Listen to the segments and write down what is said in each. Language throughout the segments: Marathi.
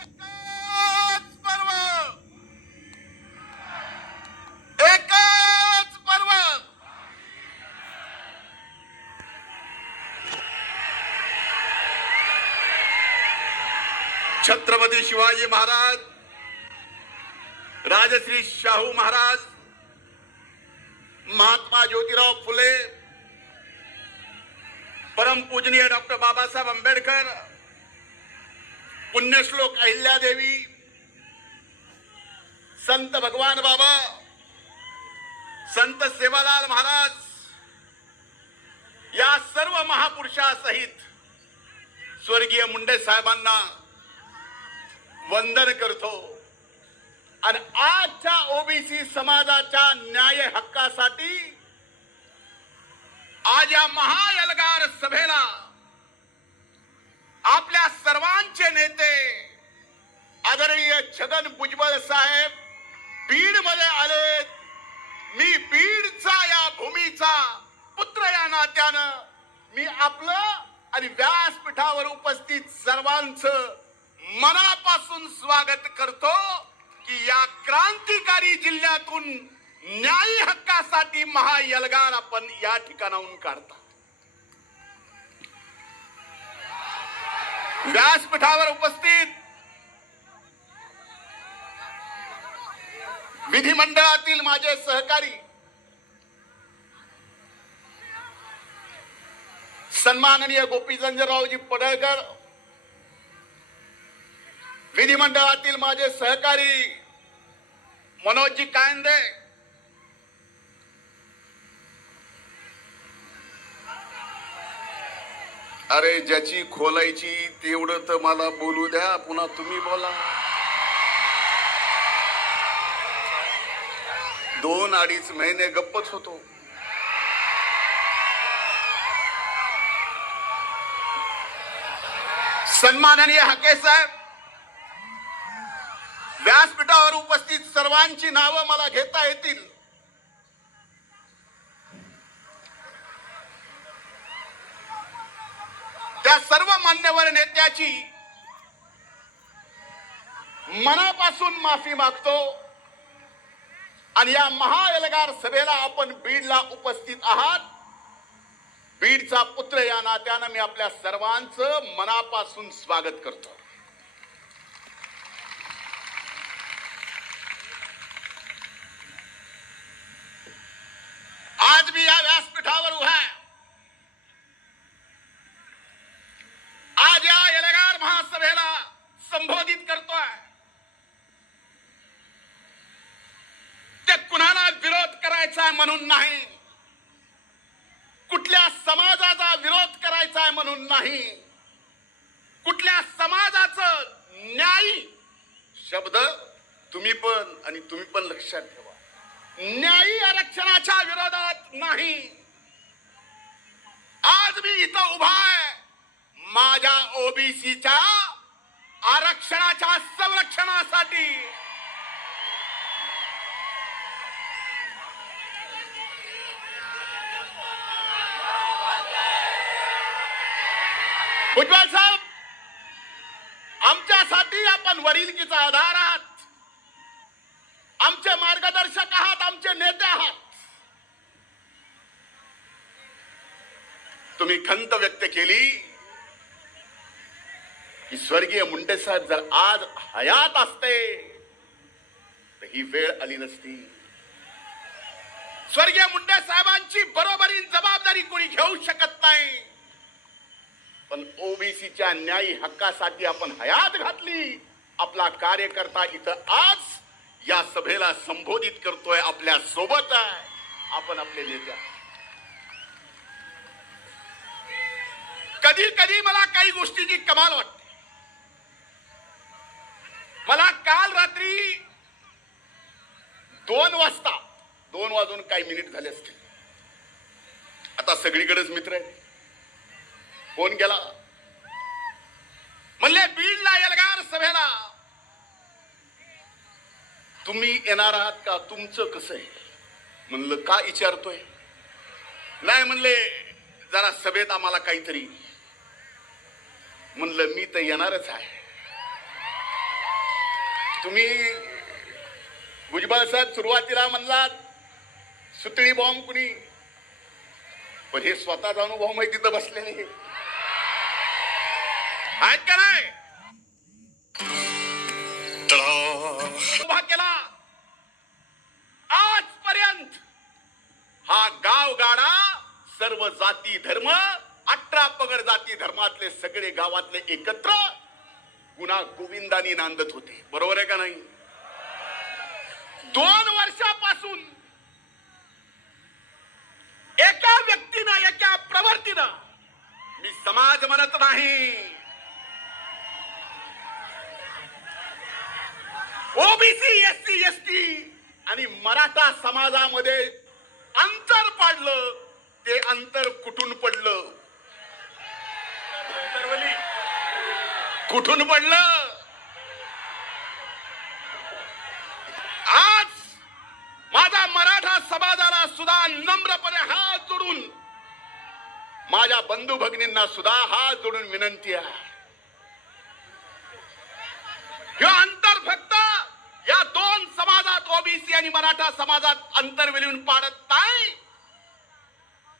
एकच पर्व, एकच पर्व. छत्रपती शिवाजी महाराज, राजश्री शाहू महाराज, महात्मा ज्योतिराव फुले, परमपूजनीय डॉक्टर बाबासाहेब आंबेडकर, पुण्यश्लोक अहिल्यादेवी, संत भगवान बाबा, संत सेवालाल महाराज या सर्व महापुरुषासहित स्वर्गीय मुंडे साहेबांना वंदन करतो आणि आजच्या ओबीसी समाजाच्या न्याय हक्कासाठी आज या महाएल्गार सभेला आपल्या सर्वांचे नेते आदरणीय छगन भुजबळ साहेब बीड मध्ये आले. मी बीडचा या भूमीचा पुत्र या नात्यानं मी आपलं आणि व्यासपीठावर उपस्थित सर्वांचं मनापासून स्वागत करतो की या क्रांतिकारी जिल्ह्यातून न्यायी हक्कासाठी महाएल्गार आपण या ठिकाणाहून काढता. व्यासपीठावर उपस्थित विधिमंडळातील माझे सहकारी सन्माननीय गोपीचंदरावजी पडळकर, विधिमंडळातील माझे सहकारी मनोजजी कायंदे, अरे ज्याची खोलायची तेवढं तर मला बोलू द्या, पुन्हा तुम्ही बोला. 2-2.5 महिने गप्पच होतो. सन्माननीय हाके साहेब, व्यासपीठावर उपस्थित सर्वांची नावं मला घेता येतील. त्या सर्व मान्यवर नेत्याची मनापासून माफी मागतो आणि या महाएल्गार सभेला आपण बीडला उपस्थित आहात. बीडचा पुत्र या नात्यानं मी आपल्या सर्वांचं मनापासून स्वागत करतो. आज मी या व्यासपीठावर उभा आहे. आज या एल्गार महासभेला संबोधित करतोय. ते कुणाला विरोध करायचा म्हणून नाही, कुठल्या समाजाचा विरोध करायचा म्हणून नाही, कुठल्या समाजाचं न्यायी शब्द तुम्ही पण लक्षात ठेवा, न्यायी आरक्षणाच्या विरोधात नाही. आज मी इथं उभा आहे माझ्या ओबीसीच्या आरक्षणाच्या संरक्षणासाठी. भुजबळ साहेब, आमच्यासाठी आपण वडिलकीचा आधार आहात, आमचे मार्गदर्शक आहात, आमचे नेते आहात. तुम्ही खंत व्यक्त केली की स्वर्गीय मुंडे साहेब जर आज हयात असते तर ही वेळ आली नसती. स्वर्गीय मुंडे साहेबांची बरोबरी जबाबदारी कोणी घेऊ शकत नाही, पण ओबीसीच्या न्यायी हक्कासाठी आपण हयात घातली. आपला कार्यकर्ता इथं आज या सभेला संबोधित करतोय, आपल्या सोबत आहे, आपण आपले नेते. कधी कधी मला काही गोष्टीची कमाल वाटते. मला काल रात्री 2 वाजता 2 वाजून काही मिनिट झाले असतील, आता सगळीकडेच मित्र आहे, फोन केला. म्हणले बीडला एल्गार सभेला तुम्ही येणार आहात का, तुमचं कसं आहे. म्हणलं का विचारतोय. नाही म्हणले जरा सभेत आम्हाला काहीतरी. म्हणलं मी तर येणारच आहे. तुम्ही भुजबळ साहेब सुरुवातीला म्हणलात सुतळी बॉम्ब कुणी, पण हे स्वतःचा अनुभव माहिती तिथं बसलेले आहेत का नाही? उभा केला आजपर्यंत हा गावगाडा सर्व जाती धर्म 18 पगड जाती धर्मातले सगळे गावातले एकत्र गुन्हा गोविंदानी नांदत होते. बरोबर आहे का नाही? 2 वर्षापासून एका व्यक्तीनं एका प्रवृत्तीनं, मी समाज म्हणत नाही, ओबीसी एससी एसटी आणि मराठा समाजामध्ये अंतर पाडलं. ते अंतर कुठून पडलं? कुठून पडलं? आज माझा मराठा समाजाला सुद्धा नम्रपणे हात जोडून, माझ्या बंधू भगिनींना सुद्धा हात जोडून विनंती आहे, हे अंतर फक्त या 2 समाजात ओबीसी आणि मराठा समाजात अंतर विलीन पाडत नाही,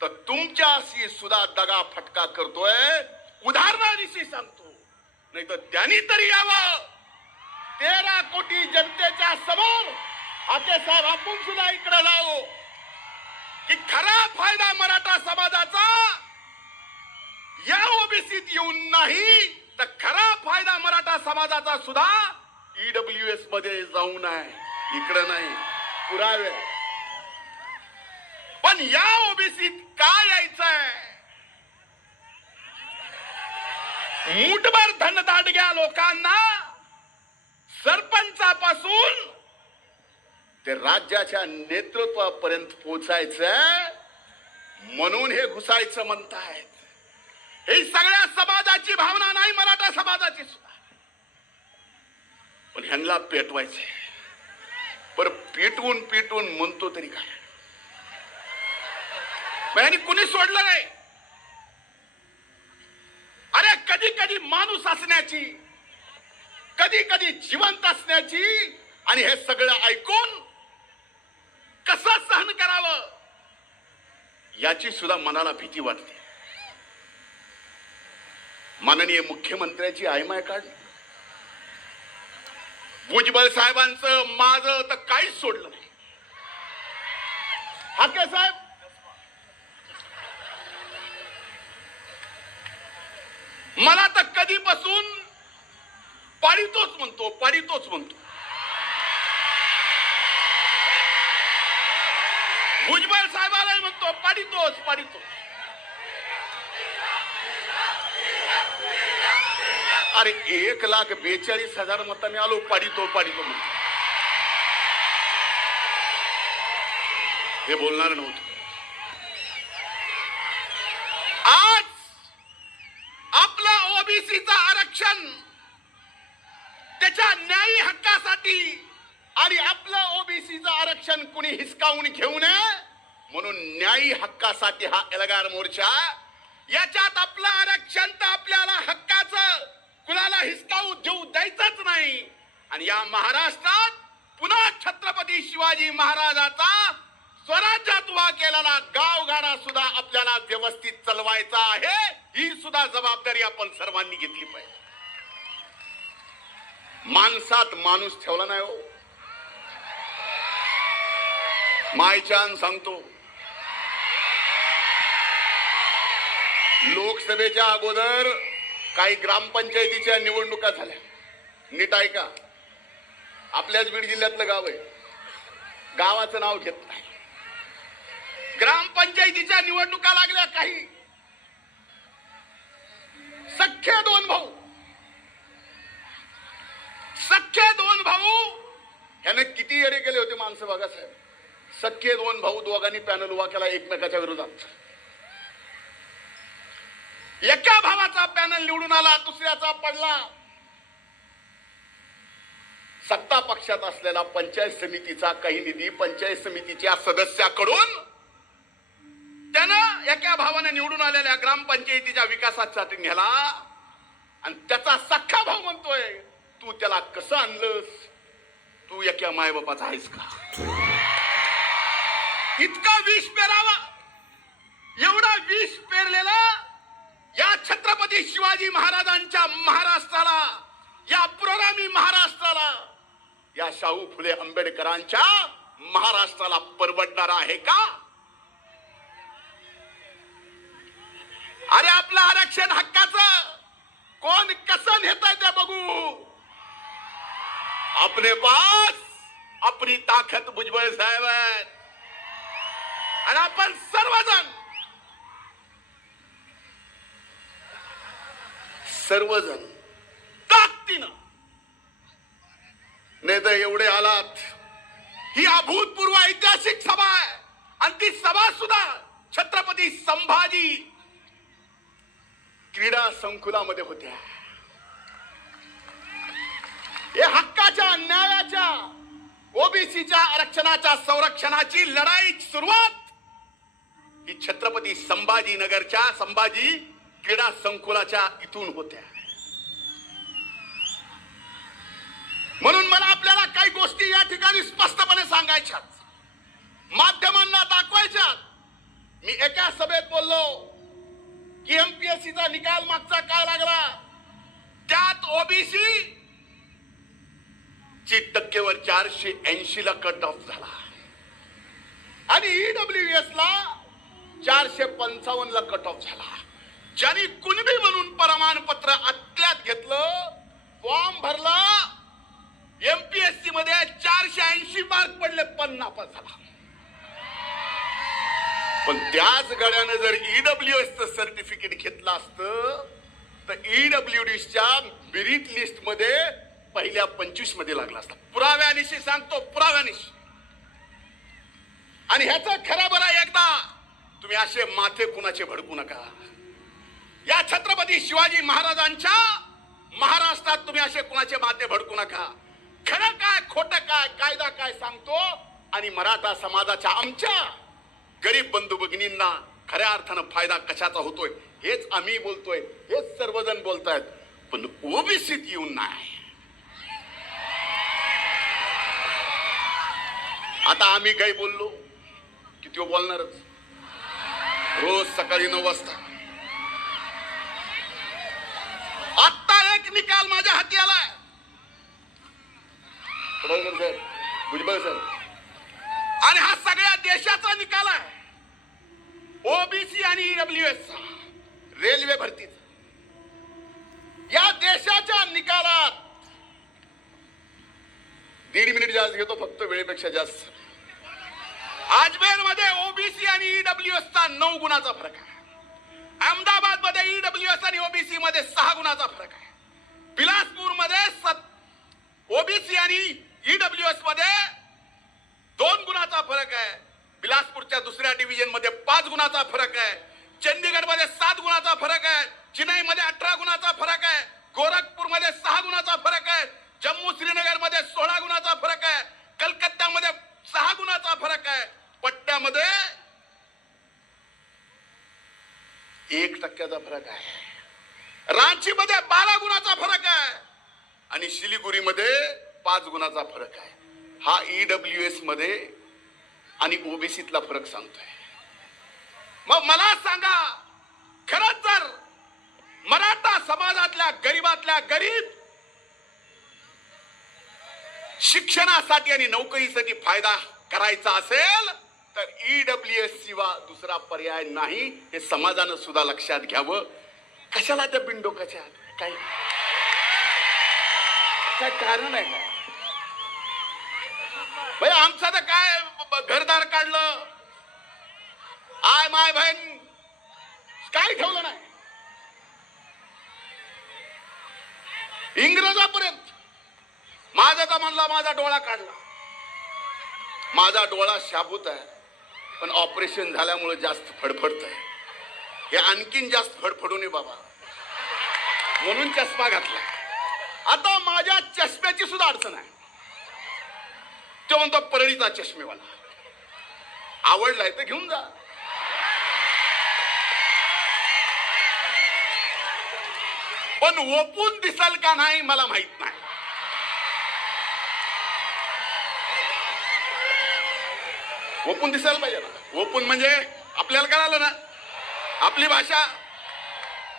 तर तुमच्याशी सुद्धा दगा फटका करतोय. उदाहरणादिशी सांगतो, नाही तर त्यांनी तरी यावं 13 कोटी जनतेच्या समोर. हाके साहेब, आपण सुद्धा इकडे जाऊ की खरा फायदा मराठा समाजाचा या ओबीसीत येऊन नाही, तर खरा फायदा मराठा समाजाचा सुद्धा ईडब्ल्यूएस मध्ये जाऊन आहे, इकडे नाही. पुरावे. पण या ओबीसीत काय यायचंय? मूठभर धनदांडग्या लोकांना सरपंचापासून ते राज्याच्या नेतृत्वापर्यंत पोहोचायचं, म्हणून हे घुसायचं म्हणतायत. ही सगळ्या समाजाची भावना नाही, मराठा समाजाची सुद्धा. पण ह्यांना पेटवायचंय. पर पेटवून पेटवून म्हणतो तरी काय? यांनी कुणी सोडलं नाही. अरे कधी कधी माणूस असण्याची, कधी कधी जिवंत असण्याची, आणि हे सगळं ऐकून कसं सहन करावं याची सुद्धा मनाला भीती वाटते. माननीय मुख्यमंत्र्याची आयमाय काढली. भुजबळ साहेबांचं माझं तर काहीच सोडलं नाही. हाके साहेब, मला तर कधीपासून पाडितोच म्हणतो, पाडितोच म्हणतो. भुजबळ साहेबालाही म्हणतो पाडितोच, पाडितोच. अरे 1,42,000 मतांनी आलो, पाडितो पाडितो म्हणतो. हे बोलणार नव्हतं. आज आपलं ओबीसीचं आरक्षण त्याच्या न्यायी हक्कासाठी, आणि आपलं ओबीसीचं आरक्षण कुणी हिसकावून घेऊ नये म्हणून न्यायी हक्कासाठी हा एल्गार मोर्चा. याच्यात आपलं आरक्षण तर आपल्याला हक्काचं कुणाला हिसकावू देऊ द्यायचंच नाही. आणि या महाराष्ट्रात पुन्हा छत्रपती शिवाजी महाराजाचा स्वराज्यात उभा केलेला गावगाडा सुद्धा आपल्याला व्यवस्थित चालवायचा आहे. ही सुद्धा जबाबदारी आपण सर्वांनी घेतली पाहिजे. माणसात माणूस ठेवला नाही हो. मायच्यान सांगतो, लोकसभेच्या अगोदर काही ग्रामपंचायतीच्या निवडणुका झाल्या. नीट ऐका, आपल्याच बीड जिल्ह्यातलं गाव आहे, गावाचं नाव घेत नाही. ग्रामपंचायतीच्या निवडणुका लागल्या. काही सख्खे 2 भाऊ, सख्खे 2 भाऊ ह्याने किती येडे केले होते माणसं बघा साहेब. सख्खे 2 भाऊ, दोघांनी पॅनल उभा केला एकमेकाच्या विरोधात. एका भावाचा पॅनल निवडून आला, दुसऱ्याचा पडला. सत्ता पक्षात असलेला पंचायत समितीचा काही निधी पंचायत समितीच्या सदस्याकडून त्यानं एका भावाने निवडून आलेल्या ग्रामपंचायतीच्या विकासासाठी नेला. आणि त्याचा सख्खा भाऊ म्हणतोय, तू त्याला कसं आणलंस, तू एका मायबापाचा आहेस का? इतका विष पेरावा, एवढा विष पेरलेला या छत्रपती शिवाजी महाराजांच्या महाराष्ट्राला, या पुरोगामी महाराष्ट्राला, या शाहू फुले आंबेडकरांच्या महाराष्ट्राला परवडणार आहे का? अरे आपलं आरक्षण हक्काचं कोण कसं नेतंय ते बघू. अपने पास अपनी ताकद भुजबळ साहेब आहेत आणि आपण सर्वजण ताकदीनं नाही तर एवढे आलात. ही अभूतपूर्व ऐतिहासिक सभा आहे आणि ती सभा सुद्धा छत्रपती संभाजी क्रीडा संकुलामध्ये होत्या. हे हक्काच्या, न्यायाच्या, ओबीसीच्या आरक्षणाच्या संरक्षणाची लढाई सुरुवात ही छत्रपती संभाजीनगरच्या संभाजी क्रीडा संकुलाच्या इथून होत्या. म्हणून मला आपल्याला काही गोष्टी या ठिकाणी स्पष्टपणे सांगायच्यात, माध्यमांना दाखवायच्यात. मी एका सभेत बोललो की एमपीएससीचा निकाल मागचा काय लागला, त्यात ओबीसी ची टक्केवर 480 ला कट ऑफ झाला आणि ईडब्ल्यूएस ला 455 ला कट ऑफ झाला. ज्यांनी कुणबी म्हणून प्रमाणपत्र अत्यात घेतलं, फॉर्म भरला, एमपीएससी मध्ये 480 मार्क पडले, पण नापास झाला. पण त्याच गड्यानं जर ईडब्ल्यूएसचं सर्टिफिकेट घेतलं असतं तर ईडब्ल्यूडीच्या मेरिट लिस्ट मध्ये पहिल्या 25 मध्ये लागला असता. पुराव्यानिशी सांगतो, पुराव्यानिशी. आणि ह्याचा खरा बरा एकदा तुम्ही असे माथे कुणाचे भडकू नका. या छत्रपती शिवाजी महाराजांच्या महाराष्ट्रात तुम्ही असे कुणाचे माथे भडकू नका. खरं काय खोटं काय, कायदा काय सांगतो आणि मराठा समाजाच्या आमच्या गरीब बंधू भगिनींना खऱ्या अर्थानं फायदा कशाचा होतोय हेच आम्ही बोलतोय, हेच सर्वजण बोलतायत. पण ओबीसीत येऊन नाही. आता आम्ही काही बोललो की तो बोलणारच. रोज सकाळी 9 वाजता आता एक निकाल माझ्या हाती आलाय. सर, भुजबळ सर, आणि हा सगळ्या देशाचा निकाल आहे. ओबीसी आणि ईडब्ल्यूएस रेल्वे भरतीचा. या देशाच्या निकालात 1.5 मिनिट जास्त घेतो, फक्त वेळेपेक्षा जास्त. अजमेर मध्ये ओबीसी आणि ईडब्ल्यूएसचा 9 गुणाचा फरक आहे. अहमदाबाद मध्ये ईडब्ल्यूएस आणि ओबीसी मध्ये 6 गुणाचा फरक आहे. बिलासपूर मध्ये ओबीसी आणि ईडब्ल्यूएस मध्ये 2 गुणाचा फरक आहे. बिलासपूरच्या दुसऱ्या डिव्हिजन मध्ये 5 गुणाचा फरक आहे. चंदीगड मध्ये 7 गुणाचा फरक आहे. चेन्नई मध्ये 18 गुणाचा फरक आहे. गोरखपूर मध्ये 6 गुणाचा फरक आहे. जम्मू श्रीनगर मध्ये 16 गुणाचा फरक आहे. कलकत्त्यामध्ये 6 गुणाचा फरक आहे. पट्ट्यामध्ये 1% फरक आहे. रांची मध्ये 12 गुणाचा फरक आहे आणि शिलिगुरी मध्ये 5 गुणाचा फरक आहे. हा ईडब्ल्यूएस मध्ये आणि ओबीसीतला फरक सांगतोय. मग मला सांगा, खरंच जर मराठा समाजातल्या गरीबातल्या गरीब शिक्षणासाठी आणि नोकरीसाठी फायदा करायचा असेल तर ईडब्ल्यूएस शिवाय दुसरा पर्याय नाही. हे समाजानं सुद्धा लक्षात घ्यावं. कशाला त्या बिनडोकाच्या काय काय कारण आहे का? भाई आमचं तर काय घरदार काढलं, आय माय बहीण काय ठेवलं नाही. इंग्रजापर्यंत माझा जमानला माझा डोळा काढला. माझा डोळा शाबूत आहे पण ऑपरेशन झाल्यामुळे जास्त फडफडत आहे. हे आणखीन जास्त फडफडू नये बाबा, म्हणून चष्मा घातला. आता माझ्या चष्म्याची सुद्धा अडचण आहे. तो म्हणतो परळीचा चष्मेवाला, आवडलाय तर घेऊन जा. पण ओपून दिसल का नाही मला माहित नाही. ओपून दिसायला पाहिजे ना. ओपून म्हणजे आपल्याला कळालं ना आपली भाषा.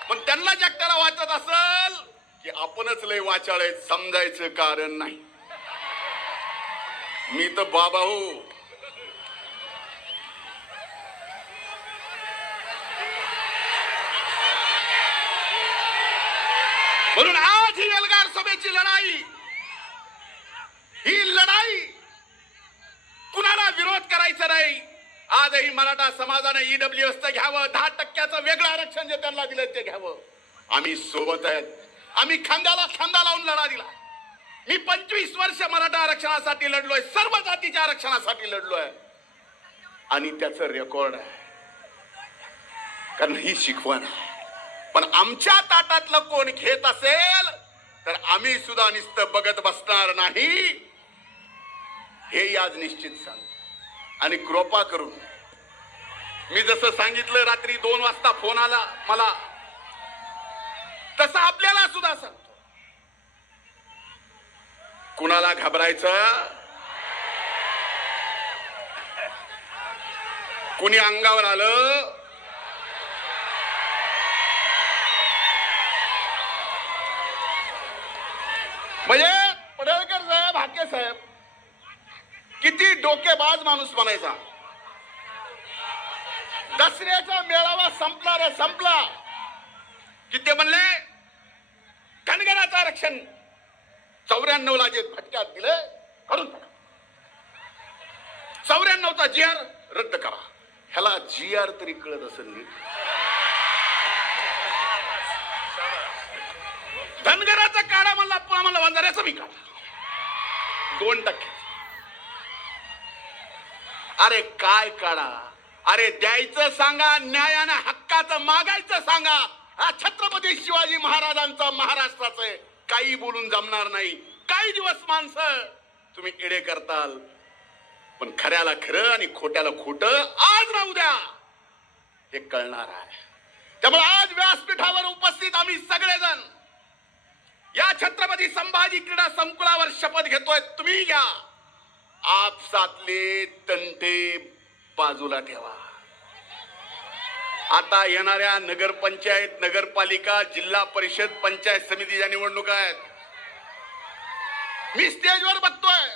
पण त्यांना जगताला वाचत असल की आपणच लय वाचाळ आहेत समजायचं कारण नाही. मी तर बाबा हो. म्हणून आज ही एल्गार सभेची लढाई, ही लढाई कुणाला विरोध करायचा नाही. आजही मराठा समाजाने ईडब्ल्यूएसचं घ्यावं, 10% वेगळं आरक्षण जे त्यांना दिलं ते घ्यावं. आम्ही सोबत आहेत. आम्ही खांद्याला खांदा लावून लढा दिला. मी 25 वर्ष मराठा आरक्षणासाठी लढलोय, सर्व जातीच्या आरक्षणासाठी लढलोय आणि त्याचं रेकॉर्ड आहे. कारण ही शिकवण आहे. पण आमच्या ताटातलं कोण घेत असेल तर आम्ही सुद्धा नुसतं बघत बसणार नाही हे आज निश्चित सांगतो. आणि कृपा करून मी जसं सांगितलं रात्री 2 वाजता फोन आला मला, तसं आपल्याला सुद्धा सांगतो. कुणाला घाबरायचं, कुणी अंगावर आलं म्हणजे पडळकर साहेब, हाके साहेब किती डोकेबाज माणूस म्हणायचा. दसऱ्याचा मेळावा संपला रे संपला की ते म्हणले धनगराचं आरक्षण 94ला जे फटक्यात दिले काढून टाका, 94चा GR रद्द करा. ह्याला GR तरी कळत असेल नी. धनगराचा काढा म्हणला, पुन्हा म्हणला वंजाऱ्याचा बी काढा 2%. अरे काय काढा, अरे द्यायचं सांगा, न्यायानं हक्काचं मागायचं सांगा. हा छत्रपती शिवाजी महाराजांचा महाराष्ट्राचं काही बोलून जमणार नाही. काही दिवस माणसं तुम्ही एडे करताल, पण खऱ्याला खरं आणि खोट्याला खोटं आज ना उद्या हे कळणार आहे. त्यामुळे आज व्यासपीठावर उपस्थित आम्ही सगळेजण या छत्रपती संभाजी क्रीडा संकुलावर शपथ घेतोय. तुम्ही घ्या. आपसातले तंटे बाजूला ठेवा. आता येणाऱ्या नगरपंचायत, नगरपालिका, जिल्हा परिषद, पंचायत समितीच्या निवडणुका आहेत. मी स्टेजवर बघतोय,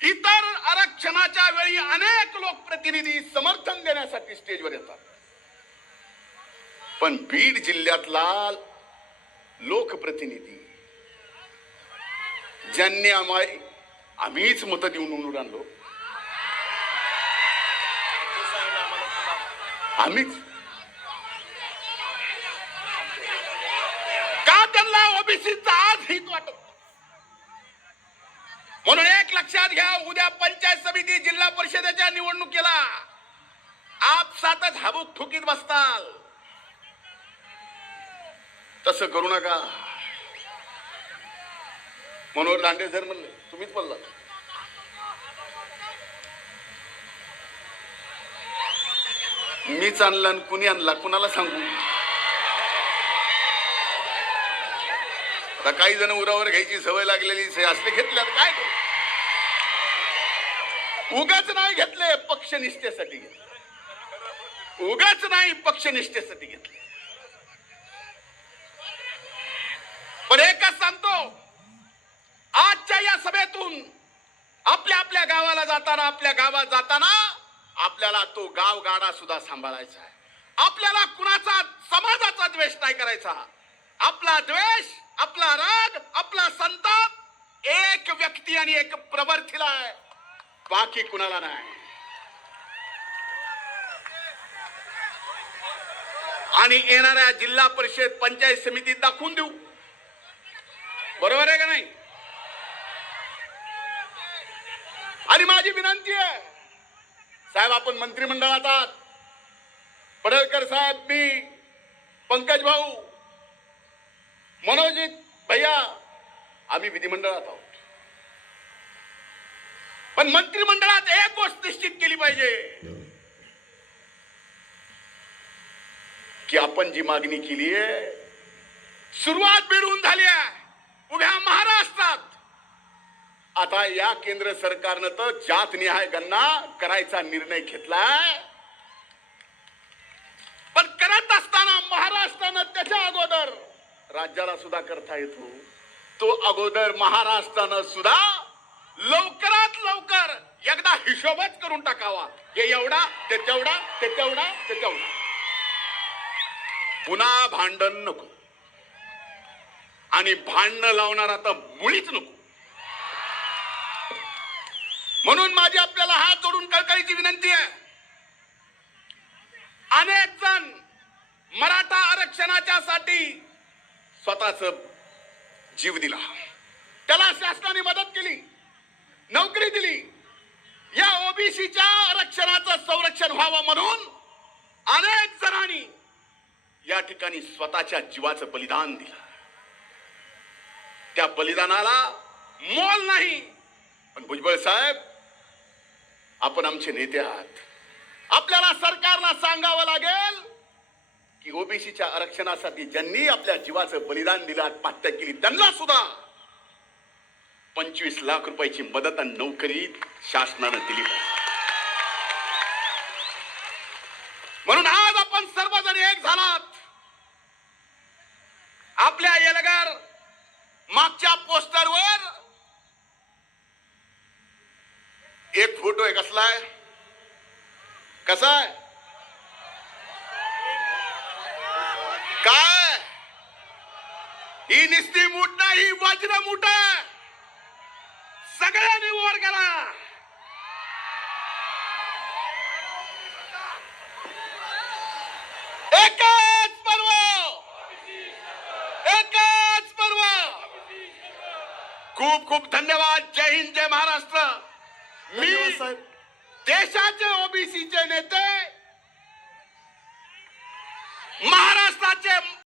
इतर आरक्षणाच्या वेळी अनेक लोकप्रतिनिधी समर्थन देण्यासाठी स्टेजवर येतात. पण बीड जिल्ह्यातला लोकप्रतिनिधी ज्यांनी आम्हीच मत देऊन निवडून आणलो, आम्हीच का त्यांना ओबीसीचा आज हित वाटत. म्हणून एक लक्षात घ्या, उद्या पंचायत समिती, जिल्हा परिषदेच्या निवडणुकीला आपसातच हाबूक थुकीत बसताल. तसं करू नका. मनोहर दांडे सर म्हणले, तुम्हीच बोलला, मीच आणला आणि कुणी आणला कुणाला सांगू. आता काही जण उरावर घ्यायची सवय लागलेली असले घेतल्यात काय, उगाच नाही घेतले, पक्षनिष्ठेसाठी घेतले. उगाच नाही, पक्षनिष्ठेसाठी घेतले. पण एकच सांगतो, आजच्या या सभेतून आपल्या आपल्या गावाला जाताना, आपल्या गावात जाताना आपल्याला तो गाव गाडा सुद्धा सांभाळायचा आहे. आपल्याला कुणाचा समाजाचा द्वेष नाही करायचा. आपला द्वेष, आपला राग, आपला संताप एक व्यक्ती आणि एक प्रवृत्तीला आहे, बाकी कुणाला नाही. आणि येणाऱ्या जिल्हा परिषद, पंचायत समितीत दाखवून देऊ. बरोबर आहे का नाही? आणि माझी विनंती आहे साहेब, आपण मंत्रिमंडळात आहात. पडळकर साहेब, मी, पंकज भाऊ, मनोजित भैया, आम्ही विधिमंडळात आहोत. पण मंत्रिमंडळात एक गोष्ट निश्चित केली पाहिजे की आपण जी मागणी केली आहे, सुरुवात बिडून झाली आहे. उभ्या महाराष्ट्रात आता या केंद्र सरकारनं तर जात निहाय गणना करायचा निर्णय घेतलाय. पण करत असताना महाराष्ट्रानं त्याच्या अगोदर राज्याला सुद्धा करता येतो. तो अगोदर महाराष्ट्रानं सुद्धा लवकरात लवकर एकदा हिशोबच करून टाकावा. हे एवढा ते तेवढा ते तेवढा ते तेवढा. पुन्हा भांडण नको आणि भांडण लावणारा तर मुळीच नको. म्हणून माझी आपल्याला हात जोडून कळकळीची विनंती आहे. अनेक जण मराठा आरक्षणाच्या साठी स्वतःच जीव दिला. त्याला शासनाने मदत केली, नोकरी दिली. या ओबीसीच्या आरक्षणाचं संरक्षण व्हावं म्हणून अनेक जणांनी या ठिकाणी स्वतःच्या जीवाचं बलिदान दिलं. त्या बलिदानाला मोल नाही. पण भुजबळ साहेब, आपण आमचे नेते आहात. आपल्याला सरकारला सांगावं लागेल की ओबीसीच्या आरक्षणासाठी ज्यांनी आपल्या जीवाचं बलिदान दिलं, आत्महत्या केली, त्यांना सुद्धा 25 लाख रुपयाची मदत आणि नोकरी शासनानं दिली पाहिजे. म्हणून आज आपण सर्वजण एक झालात. आपल्या एल्गार मागच्या पोस्टरवर एक फोटो आहे. कसला आहे? कसा आहे? काय? ही निस्ती मूठ नाही, वज्र मूठ आहे. सगळ्यांनी वर करा. एकच पर्व, एकच पर्व. खूप खूप धन्यवाद. जय हिंद, जय महाराष्ट्र. मी देशाचे ओबीसीचे नेते